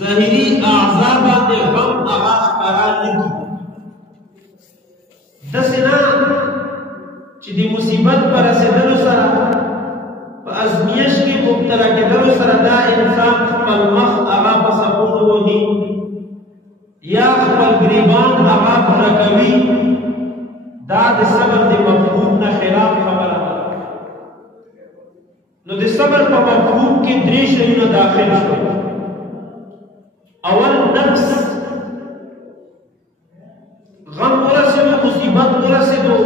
ظاهری اعضاء باندې غم هغه ښکارا نه کړي. داسې نه چې د مصیبت په رسېدلو سره په ازمیښت کې مبتلا کېدلو سره دا انسان خپل مخ هغه په سپونو وهي یا خپل ګریبان هغه پوره کوي. دا د صبر د مفهوم نه خلاف خبره ده. نو د صبر په مفهوم کې درې شیونه داخل شول. اول نفس، غم ورسېدو، مصیبت ورسېدو،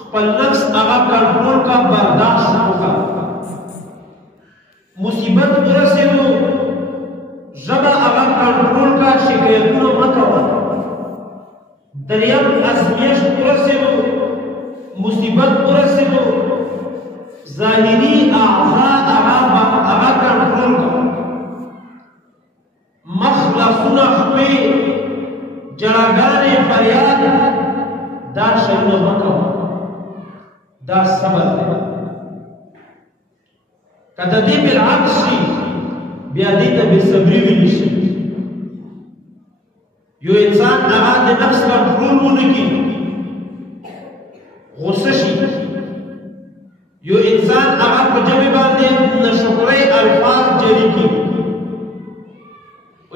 خپل نفس هغه کنټرول کا، برداشت وکړه. مصیبت ورسېدو، ژبه هغه کنټرول کا، شکایتونه مه کوه. دریم ازمیښت ورسېدو، مصیبت ورسېدو، ظاهري اعضاء هغه کنټرول کا. مخ، لاسونه، خپې، جړاګانې، فریاد، دا شیونه مه کوه. دا صبر دی. که د دې بالعکس شي بیا دې ته بېصبري ویلی شي. یو انسان هغه د نفس کنټرول ونه کړي، غصه شي. یو انسان هغه په ژبې باندې ناشکرۍ الفاظ جاري کړي.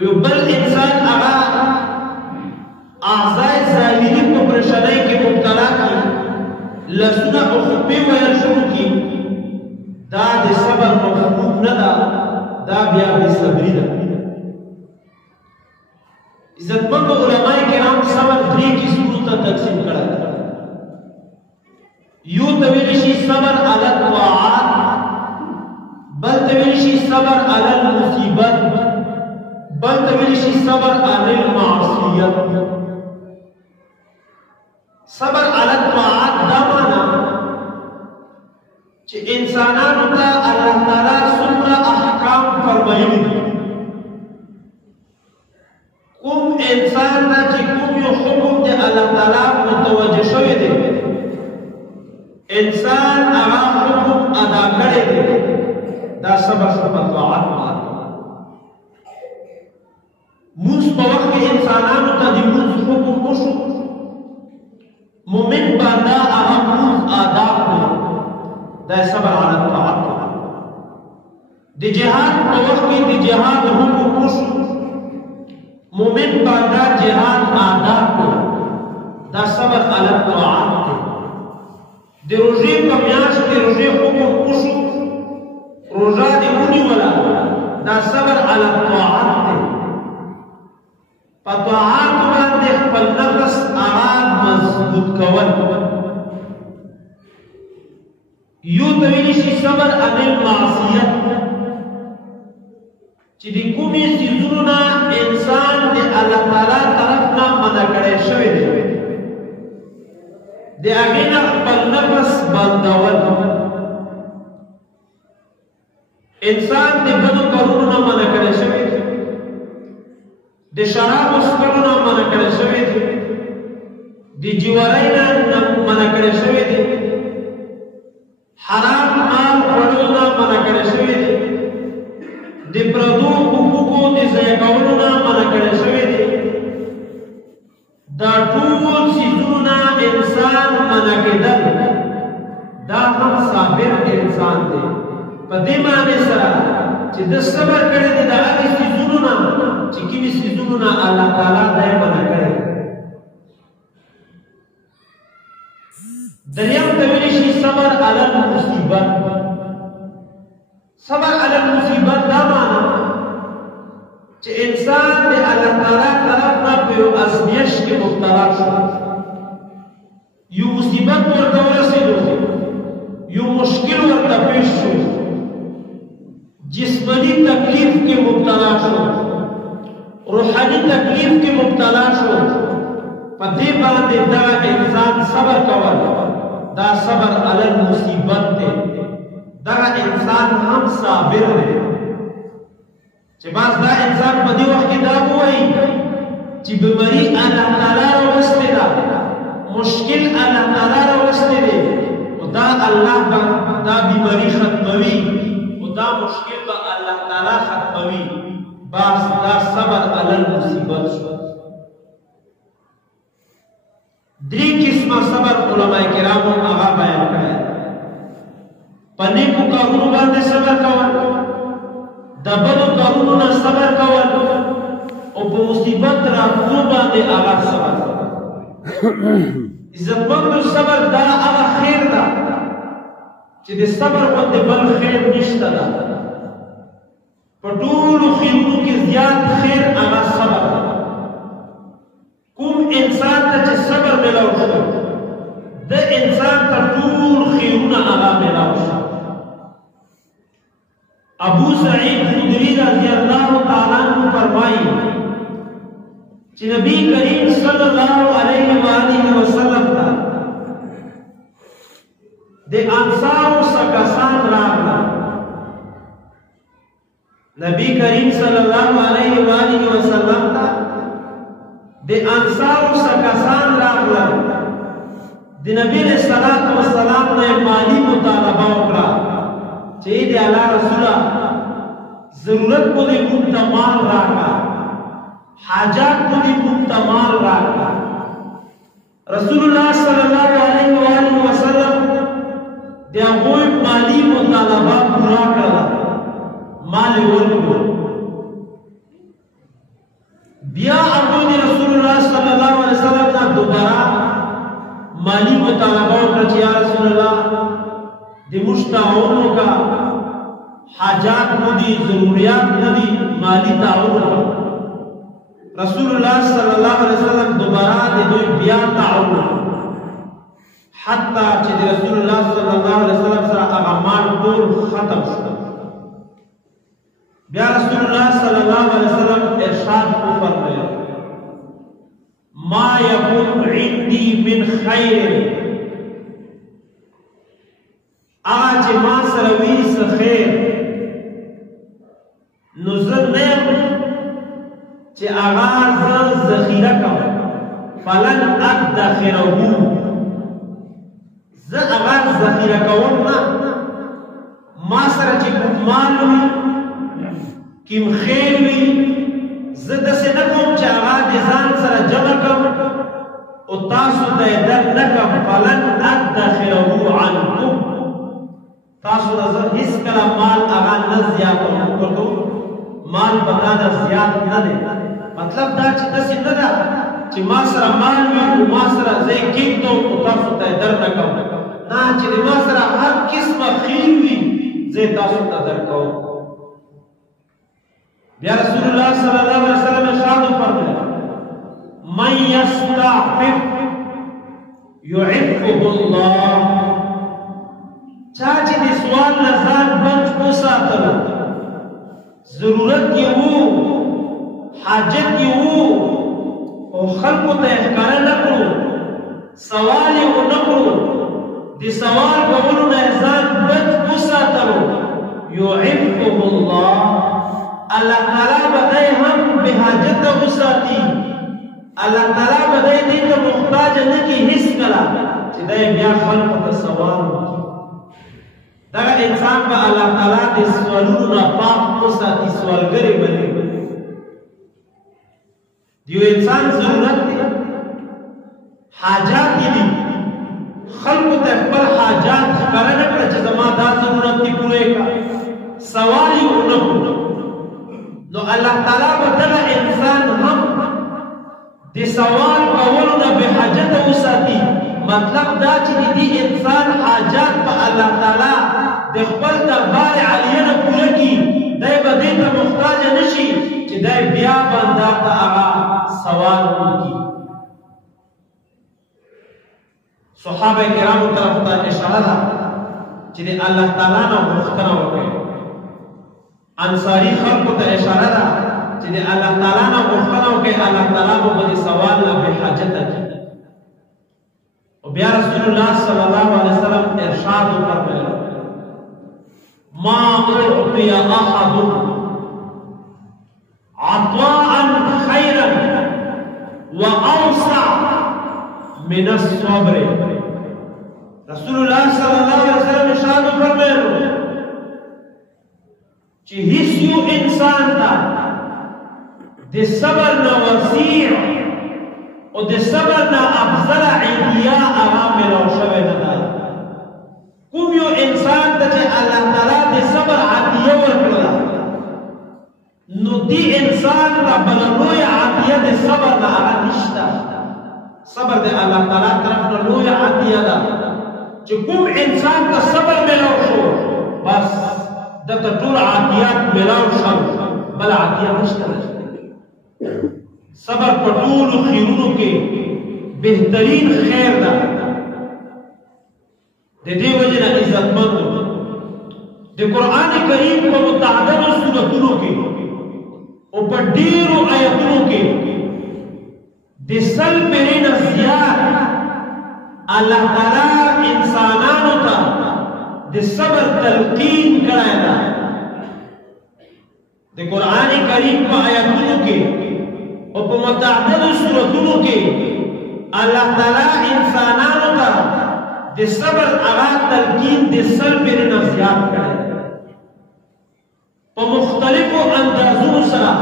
یو بل انسان هغه اعضای ظاهري په پریشانۍ کې مبتلا کړي، لاسونه او خطبې ویل شروع کړي. دا د صبر مفهوم نه ده، دا بیا بېصبري ده. عزتمند علماء کرام صبر درې قسمونو ته تقسیم کړی. یو ته ویلی شي صبر علی الطاعات، بل ته ویلی شي صبر علی المصیبت، بل ته ویلی شي صبر علی المعصیت. صبر علی الطاعات دا معنا چې انسانانو ته الله تعالی څومره احکام فرمایلي دي. کوم انسان ته چې کوم یو حکم د الله تعالی متوجه شوی دی، انسان هغه حکم ادا کړی دی، دا صبر شو په طاعت باندې. مونځ په وخت کې انسانانو ته د مونځ حکم وشو، مومن باندې هغه مونځ ادا کړي، دا صبر علی الطاعت. د جهاد په وخت کې د جهاد حکم وشو، مومن باندې جهاد ادا کړي، دا صبر علی الطاعت دی. د روژې په میاشت کې روژې حکم وشو، روژه دې ونیوله، دا صبر علی الطاعت دی. په طاعت باندې خپل نفس هغه مضبوط کول. یو ته ویلی شي صبر علی المعصیت، چې د کومې څیزونو نه انسان د الله تعالی طرف نه منع کړی شوی دی، د هغې نه خپل نفس بندول. انسان د بدو کارونو نه منع کړی شوی دی، د شرابو څښلو نه منع کړی شوی دی، د جوارۍ نه منع کړی شوی دی، حرام مال خوړلو نه منع کړی شوی دی، د پردو حقوقو د ضایع کولو نه منع کړی شوی دی. دا ټول څیزونو نه انسان منع کېدل، دا هم صابر انسان دی. په دې معنی سره چې د صبر کړی دی د هغې څیزونو نه چې کومې څیزونو نه الله تعالی دی منع کړی. دریم ته ویلی شي صبر علی المصیبت. صبر علی المصیبت دا معنا چې انسان د الله تعالی طرف نه په یو ازمیښت کې مبتلا شو، یو مصیبت ورته ورسېدو، یو مشکل ورته پیښ شو، جسمانی تکلیف کې مبتلا شو، روحاني تکلیف کې مبتلا شو. په دې باندې دغه انسان صبر کول، دا صبر علی المصیبت دی. دغه انسان هم صابر دی. چې باز دا انسان په دې وخت کې دا وایي چې بیماري الله تعالی راوستې ده، مشکل الله تعالی راوستې دی، او دا الله به دا بیماري ختموي، او دا مشکل به الله تعالی ختموي. बास दा सबर अलल मुसीबत शो। द्री किस्म सबर उलमाए किरामो आगा बयान करे। पने को कारूनु बांधे सबर कवन, दबलो कारूनु ना सबर कवन, और मुसीबत रातों बांधे आगा सबर। इज्जतमंद सबर दा आगा खैर दा, चिदे सबर बंदे बल खैर निश्ता दा। पटूल खिरनु की ज़ियाद खैर आगा सबर। कुम इंसान तच सबर मिलाओ शो, द इंसान पटूल खिरनु आगा मिलाओ शो। अबू सईद खुदरी रज़ियल्लाहु ताला अन्हु फरमाई कि नबी करीम सल्लल्लाहु अलैहि वसल्लम ता दे अंसार सकसान रागला। नबी करीम सल्लल्लाहु अलैहि वसल्लम ता दे अंसार सकसान रागला। दे नबी ने सलात व सलाम ने माली मुतालबा उकरा चे दे अला रसूला जरूरत को दे मुंतमाल राका, हाजात को दे मुंतमाल राका। रसूलुल्लाह सल्लल्लाहु अलैहि वसल्लम दे कोई माली मुतालबा पूरा करा, माल वर्गो बिया अबू ने रसूलुल्लाह सल्लल्लाहु अलैहि वसल्लम ना दोबारा माली मुतालबा कर या रसूलुल्लाह दे मुश्ताओं का हाजात नदी जरूरियात नदी माली ताउन। रसूलुल्लाह सल्लल्लाहु अलैहि वसल्लम दोबारा दे दो बिया ताउन हत्ता चे रसूलुल्लाह सल्लल्लाहु अलैहि वसल्लम सरा अगमान दूर खत्म शो। बिया रसूलुल्लाह सल्लल्लाहु अलैहि वसल्लम इरशाद को फरमाया मा यकुन इंदी मिन खैर, आज मा सरवी से खैर नुज़नेम चे आगाज ज़खीरा का फलन अदखिरहू ज आगाज ज़खीरा का वना मासर चे कुमालुई किम खैर भी ज़द से नकम चे आगाज ज़ान सर जमा कम उतासु दर नकम फलन अदखिरहू अन्कुम तासु नजर इस कला माल आगा न ज़्यादा कर दो, माल बताना ज़्यादा न दे। मतलब दा ची दसी न दा ची मासरा माल में मासरा ज़े किन तो तासु दर नकम ना ची मासरा हर किस्म खीर भी ज़े तासु दर को। या रसूलुल्लाह सल्लल्लाहु अलैहि वसल्लम इरशाद फरमाया मन यस्तअफिफ युइफ़ुहुल्लाह, चाची दे सवाल नजान बंच को सातल जरूरत की वो हाजत की वो और खल्क को तहकार न करो, सवाल ही वो न करो, दे सवाल कबूल नजान बंच को सातल युइफ़ुहुल्लाह, अल्लाह ताला बताए हम बेहाजत गुस्साती, अल्लाह ताला बताए दिन का मुख्ताज न की हिस्स करा चिदाए ब्या खल्क को सवाल दगा इंसान का अल्लाह ताला दे सवालू ना पाक को साथी सवाल करे बने दियो इंसान जरूरत है हाजात की खल्क ते पर हाजात करने पर जमा दा जरूरत की पूरे का सवाल ही उनको तो अल्लाह ताला बदला इंसान हम दे सवाल कवल ना बेहाजत उसाती। मतलब दा ची दी इंसान हाजात पर अल्लाह ताला देखबल दरबार आलिया न पूरा की दे बदे का मुख्ताज नशी कि दे बिया बंदा का आगा सवाल की। सहाबा किराम तरफ ता इशारा कि दे अल्लाह ताला ना मुख्तना हो गए। अंसारी खल्क ता इशारा कि दे अल्लाह ताला ना मुख्तना हो गए, अल्लाह ताला को बदे सवाल ना बेहाजत की। बिया रसूलुल्लाह सल्लल्लाहु अलैहि वसल्लम इरशाद फरमाया मा उतिया अहदुन अताअन खैरन व औसा मिन अस्सब्र। रसूलुल्लाह सल्लल्लाहु अलैहि वसल्लम इरशाद फरमाया कि हिस्सु इंसान ता د صبر نه وسیع او د صبر نه افضل عیدیا هغه ملو شوی نه ده. کوم یو انسان ته چې الله تعالی د صبر عطیه ورکړه نو دی انسان ته بل لوی عطیه د صبر نه هغه نشته. صبر د الله تعالی طرف نه لوی عطیه ده چې کوم انسان ته صبر ملو شو بس دته ټول عطیات ملو شو بل عطیه نشته. صبر په ټولو خیرونو کې بهترین خیر ده. د دې وجه نه عزتمند د قرآن کریم په متعددو سورتونو کې او په ډېرو آیتونو کې د سل پرې نه زیات الله تعالی انسانانو ته د صبر تلقین کړی ده. د قرآن کریم په آیتونو کې او په متعددو سورتونو کې الله تعالی انسانانو ته د صبر هغه تلقین د سل پرې نه زیات کړی په مختلفو اندازونو سره.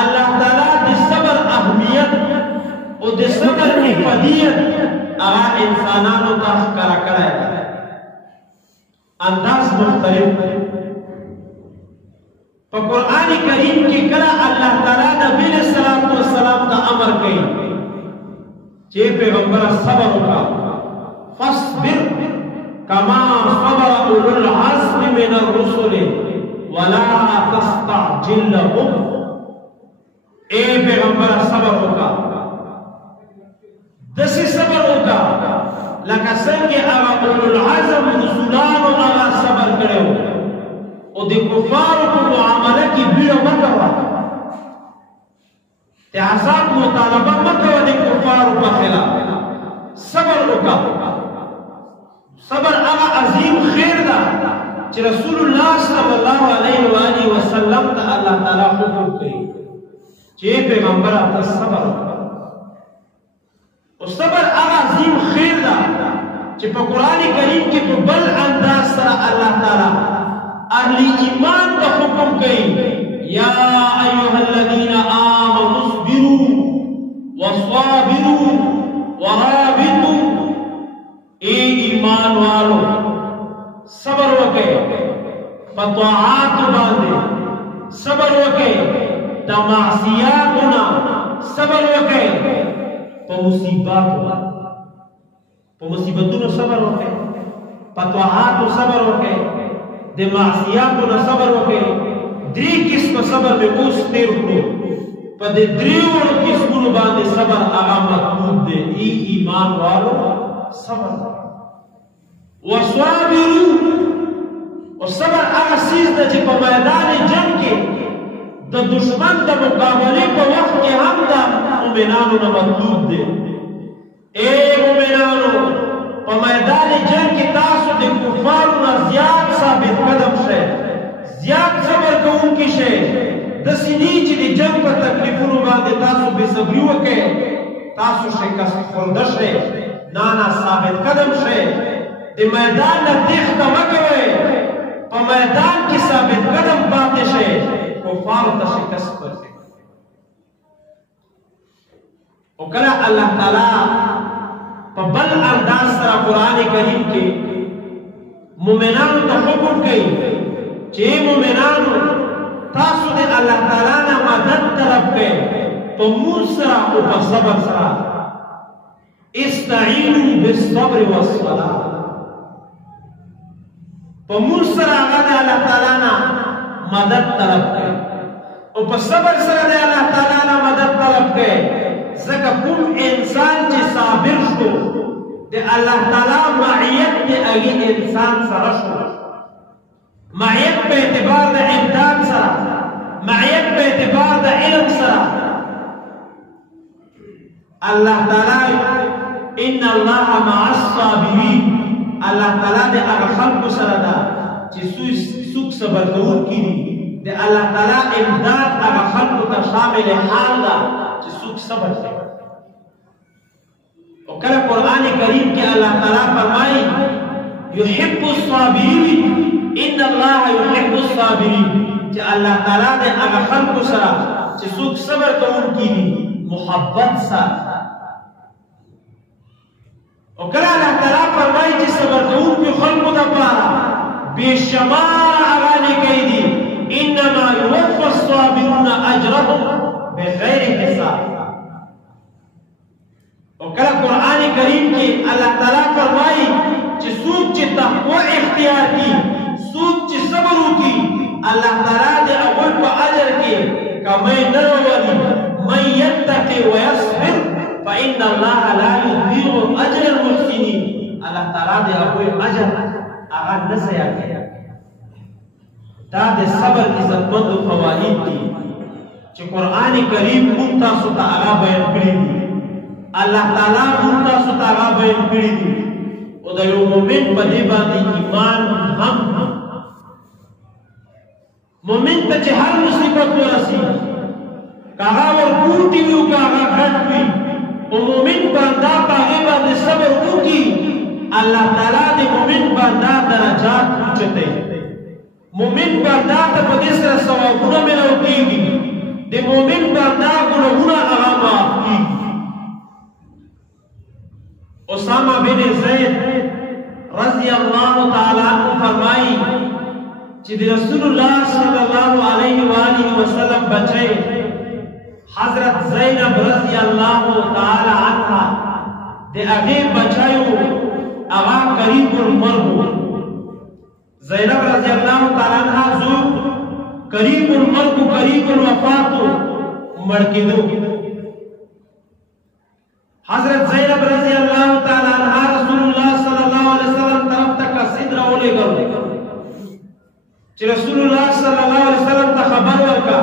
الله تعالی د صبر اهمیت او د صبر افادیت هغه انسانانو ته ښکاره کړی دی. انداز مختلف په قرآن کریم کې کله الله تعالی نبی علیہ الصلوۃ والسلام ته امر کوي چې پیغمبر صبر وکړه. فاصبر كما صبر اولو العزم من الرسل ولا تستعجل لهم. اے پیغمبر صبر وکړه دسی صبر وکړه لکه څنګه هغه اولو العزم رسولانو هغه صبر کړو او د کفارو په معامله کې بیړه مه کوه. د عذاب مطالبه مه کوه د کفارو په خلاف. صبر وکړه. صبر هغه عظیم خیر ده چې رسول الله صلی الله علیه و آله وسلم ته الله تعالی حکم کوي چې پیغمبر ته صبر وکړه. او صبر هغه عظیم خیر ده چې په قرآن کریم کې په بل انداز سره الله تعالی اهل ایمان ته حکم کوي یا ایها الذین آمنوا اصبروا وصابروا ورابطوا. اے ایمان والو صبر وکړئ په طاعات باندې، صبر وکړئ د معصیاتو نه، صبر وکړئ په مصیباتو باندې، په مصیبتونو صبر وکړئ، په طاعاتو صبر وکړئ، د معصیاتو نه صبر وکړئ. درې قسمه صبر به اوس تیر کړو. په دې دریو قسمونو باندې صبر هغه مطلوب دی. ای ایمان والو صبر وصابروا. او صبر هغه چیز ده چې په میدان جنگ کې د دشمن د مقابلې په وخت کې هم د مؤمنانو نه مطلوب دی. اے مؤمنانو په میدان جنگ کې تاسو د کفارو نه زیات ثابت قدم شئ، زیات صبر کوونکي شئ. داسې نه چې د جنگ په تکلیفونو باندې تاسو بې صبري وکړئ، تاسو شکست خورده شئ. نه ثابت قدم شئ، د میدان نه تېښته مه کوئ، په میدان کې ثابت قدم پاتې شئ، کفارو ته شکست ورکړئ. او کله الله تعالی په بل انداز سره قرآن کریم کې مؤمنانو ته حکم کوي چې مؤمنانو تاسو د الله تعالی نه مدد طلب کړئ په مونځ سره او په صبر سره. استعینوا بالصبر والصلاة. په مونځ سره هغه د الله تعالی نه مدد طلب کړئ او په صبر سره د الله تعالی نه مدد طلب کړئ. ځکه کوم انسان چې صابر شو د الله تعالی معیت د هغې انسان سره شو. معیت په اعتبار د امداد سره، معیت په اعتبار د علم سره. الله تعالی ان الله مع الصابرین، الله تعالی د هغه خلکو سره ده چې څوک صبر کوونکي دي. د الله تعالی امداد هغه خلکو ته شامل حال ده چې څوک صبر کوي. او کله قرآن کریم کې الله تعالی فرمایي یحب الصابرین، ان الله یحب الصابرین، چې الله تعالی د هغه خلکو سره چې څوک صبر کوونکي دي محبت سره. او کله الله تعالی فرمایي چې صبر کوونکي خلکو دپاره بېشمار هغه نیکۍ دي. انما یوفى الصابرون اجرهم بغیر حساب. او کله قرآن کریم کې الله تعالی فرمایي چې څوک چې تقوا اختیار کړي، څوک چې صبر وکړي، الله تعالی د هغوی په اجر کې کمی نه راولي. من یتقي ویصبر فإن الله لا یضيع اجر المحسنین. الله تعالی د هغوی اجر هغه نه ضایع کوي. دا د صبر عزتمندو فواید دي چې قرآن کریم موږ تاسو ته هغه بیان کړي دي. الله تعالی موږ تاسو ته هغه بیان کړي دي. او د یو مؤمن په دې باندې ایمان هم مؤمن ته چې هر مصیبت ورسي، که هغه ورکوټي وي او که هغه غټ وي، او مؤمن بنده په هغې باندې صبر وکړي، الله تعالی د مؤمن بنده درجات اوچتوي. مؤمن بنده ته په دې سره ثوابونه میلاو کېږي. د مؤمن بنده ګناهونه هغه معاف کېږي. اسامه بن زید رضی الله تعالی عنہ فرمایي چې د رسول الله صلی الله علیه و آله وسلم بچي حضرت زینب رضی الله تعالی عنها د هغې بچیو هغه قریب المرګ. زینب رضی الله تعالی عنها زو قریب المرګ قریب الوفات مړ کېدو. حضرت زینب رضی الله تعالی عنها رسول الله صلی الله علیه وسلم طرف ته قصید راولېږل چې رسول الله صلی الله علیه وسلم ته خبر ورکړه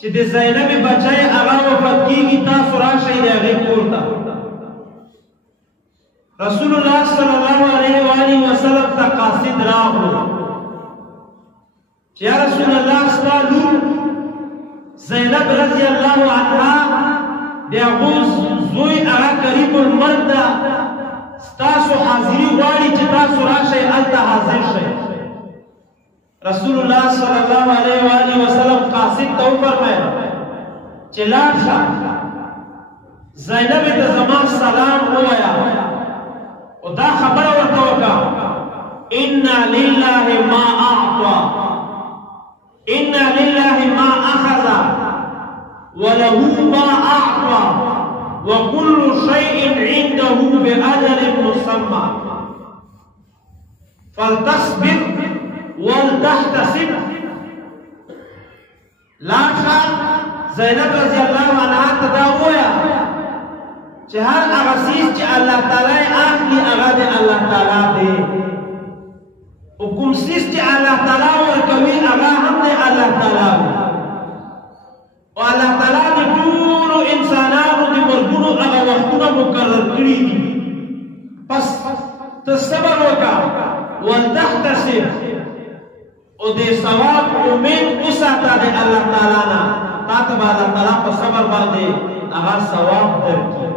چې د زینب بچی هغه وفات کېږي، تاسو راشئ د هغې کور ته. رسول الله صلی الله علیه و آله وسلم ته قاصد راغلو چې یا رسول الله ستا لور زینب رضی الله عنها د هغو زوی هغه قریب المرګ ده، ستاسو حاضري غواړي چې تاسو راشئ هلته حاضر شئ. رسول الله صلی الله علیه و آله وسلم قاصد ته وفرمایل چې لاړ شه، زینب ته زما سلام ووایه او دا خبره ورته وکړه: انا لله ما اعطى انا لله ما اخذ وله ما اعطى وكل شيء عنده باجل مسمى فلتصبر ولتحتسب. لاشه زینب رضی الله عنها ته دا ووایه چې هر هغه څیز چې الله تعالی اخلي هغه د الله تعالی دی، او کوم څیز چې الله تعالی ورکوي هغه هم د الله تعالی دی. او الله تعالی د ټولو انسانانو د مرګونو هغه وختونه مقرر کړي دي. پس ته صبر وکړه، ولتحتسب، او د ثواب امید وساته د الله تعالی نه. تا ته به الله تعالی په صبر باندې هغه ثواب درکړي.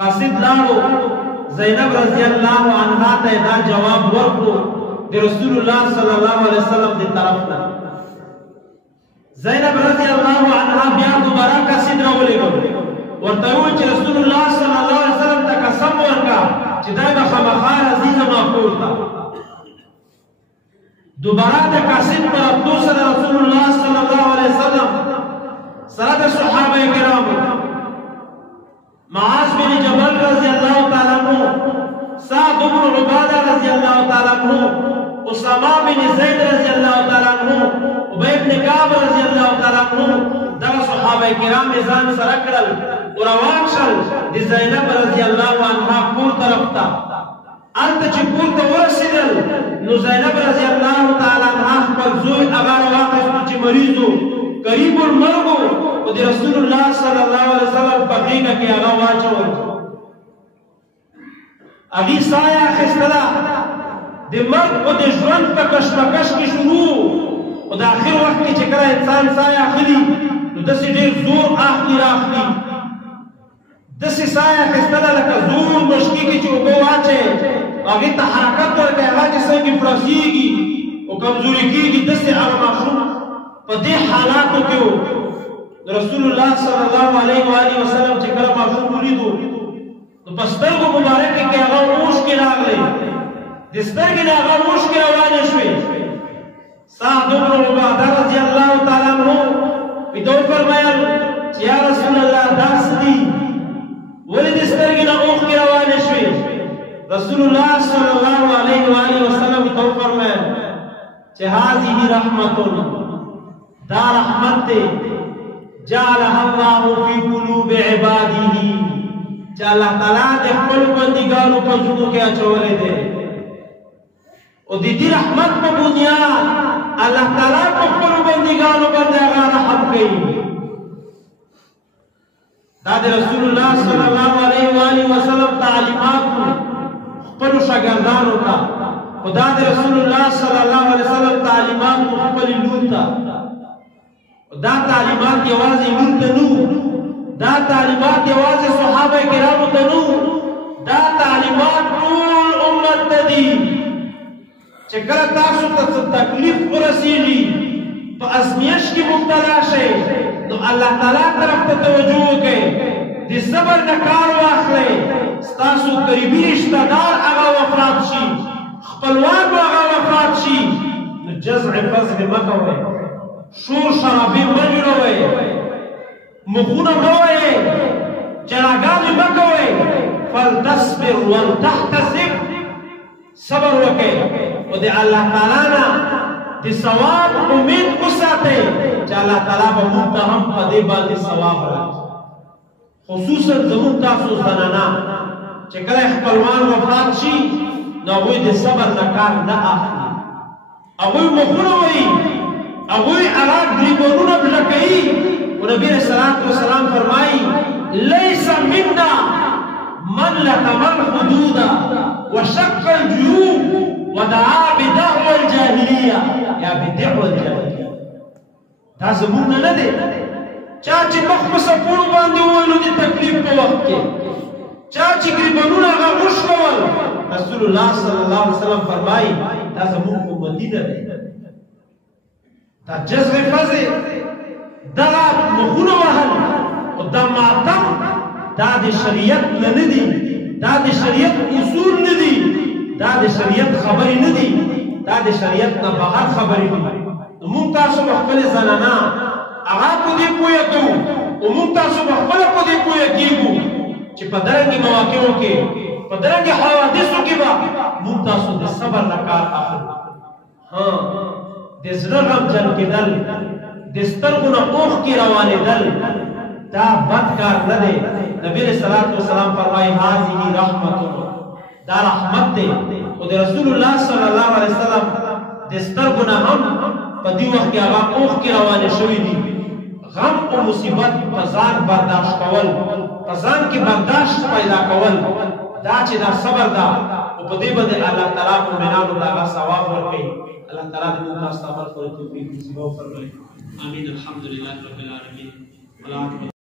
قاصد لاړو، زینب رضی الله عنها ته دا جواب ورکړو د رسول الله صلی الله علیه وسلم د طرف نه. زینب رضی الله عنها بیا دوباره قاصد راولېږل، ورته وویل چې رسول الله صلی الله علیه وسلم ته قسم ورکړه چې دی به خامخا راځي زما کور ته. دوباره د قاصد په راتلو سره رسول الله صلی الله علیه وسلم سره د صحابه کرامو معاذ بن جبل رضی الله تعالی عنہ، سعد بن عباده رضی الله تعالی عنہ، اسامه بن زید رضی الله تعالی عنہ، ابی بن کعب رضی الله تعالی عنہ، دغه صحابه کرام ځان سره کړل او روان شول د زینب رضی الله عنها کور طرف ته. هلته چې کور ته ورسېدل نو زینب رضی الله تعالی عنها خپل زوی هغه راواخیستو چې مریض و، قریب المرګ و، او د رسول الله صلی الله علیه وسلم په غېږه کې هغه واچول. هغې سایه اخیستله، د مرګ او د ژوند په کشمکش کې شروع. او د آخر وخت کې چې کله انسان سایه اخلي نو داسې ډېر زور اخلي راخلي، داسې سایه اخیستله لکه زور مشکي کې چې اوبه واچوې هغې ته حرکت ورکوي، هغه چې څنګه پړسېږي او کمزوري کېږي، داسې هغه ماشوم पदे हालातों के रसूलुल्लाह सल्लल्लाहु अलैहि वसल्लम चे कला माशूम मुरीदो तो पस्तर को मुबारक के आगा मूश के लागले दिस्तर के आगा मूश के आवाज शवे साद इब्न उबादा रज़ियल्लाहु ताला अन्हु विदो फरमाया या रसूलुल्लाह दासदी वली दिस्तर के आगा के आवाज शवे रसूलुल्लाह सल्लल्लाहु अलैहि वसल्लम विदो फरमाया हाज़िही रहमतुन दा रहमत जअलहा अल्लाहु फी कुलूब इबादिही अल्लाह ताला दे खपल बंदिगानों को जुदो के अचोले दे और दीदी रहमत को बुनियाद अल्लाह ताला को खपल बंदिगानों पर देगा रहम कई दादे रसूलुल्लाह सल्लल्लाहु अलैहि वसल्लम तालीमात खपल शागिर्दानों का खुदा दे रसूलुल्लाह सल्लल्लाहु अलैहि वसल्लम तालीमात को खपल लूटा दा तालीमात की आवाज लूटनु दा तालीमात आवाज सहाबा किराम तनु दा तालीमात पूल उम्मत तदी चकरा तासु तकलीफ रसीली तो अज़मियश की मुब्तला शे तो अल्लाह ताला तरफ तवज्जो के दि सबर नकार वाखले तासु करीबी रिश्तेदार आगा वफात शी खपलवान आगा वफात शी जज़अ फज़ मकवे शोर शराबी मजरोवे मुखुना मोए जलागाज मकवे फलतस्बिर वल तहतसिब सबर वके और अल्लाह ताला ना दि सवाब उम्मीद उसाते अल्लाह ताला बमुता हम पदे बाल दि सवाब रख खुसूसन जमुन तासु ज़नाना चकले खपलवान वफात शी ना वो दि सबर नकार ना आखली अगुई मुखुना वही अगुई अराग ग्रीबोनुना बलकई नबी सल्लल्लाहु अलैहि वसल्लम फरमाई लैसा मिन्ना मन लतमल हुदूदा व शक्कल जुयूब व दआ बिदअवल जाहिलिया या बिदअवल जाहिलिया दा जमुन न दे चाची मखमस पुण बांधे वलो दी तकलीफ के वक्त के चाची ग्रीबोनुना का मुश्किल रसूलुल्लाह सल्लल्लाहु अलैहि वसल्लम फरमाई दा जमुन को मदीना दे दा जज़्ब फज़े दगा मुखुन वहन और दा मातम दा दे शरीयत नदी दा दे शरीयत उसूल नदी दा दे शरीयत खबरी नदी दा दे शरीयत ना बाहर खबरी नदी मुमता सुबह पहले ज़नाना आगा को दे कोई तो मुमता सुबह पहले को दे कोई कीगु चे पदरंगी मवाक़ियों के पदरंगी हवादिसों के बाद मुमता सुबह सबर नकार आखिर हाँ दिसरगम जल के दल दिस्तर गुना ओख की रवाने दल ता बदकार न दे नबी सल्लल्लाहु अलैहि वसल्लम फरमाए हाज़िही रहमतुन दा रहमत दे और रसूलुल्लाह सल्लल्लाहु अलैहि वसल्लम दिस्तर गुना हम पदी वक्त के आगा ओख की रवाने शवी दी गम और मुसीबत फजान बर्दाश्त कवल फजान की बर्दाश्त पैदा कवल दा चे दा सबर दा और पदे बदे अल्लाह ताला को मेनानु दा सवाब रखे अल्लाह ताला ने मुमताज़ अमल करे तौफीक नसीब फरमाए आमीन अल्हम्दुलिल्लाह रब्बिल आलमीन।